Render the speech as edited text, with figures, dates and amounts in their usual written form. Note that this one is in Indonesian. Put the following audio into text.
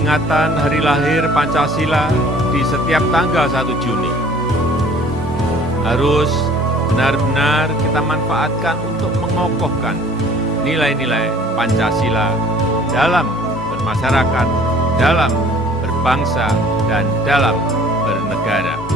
peringatan hari lahir Pancasila di setiap tanggal 1 Juni harus benar-benar kita manfaatkan untuk mengokohkan nilai-nilai Pancasila dalam bermasyarakat, dalam berbangsa, dan dalam bernegara.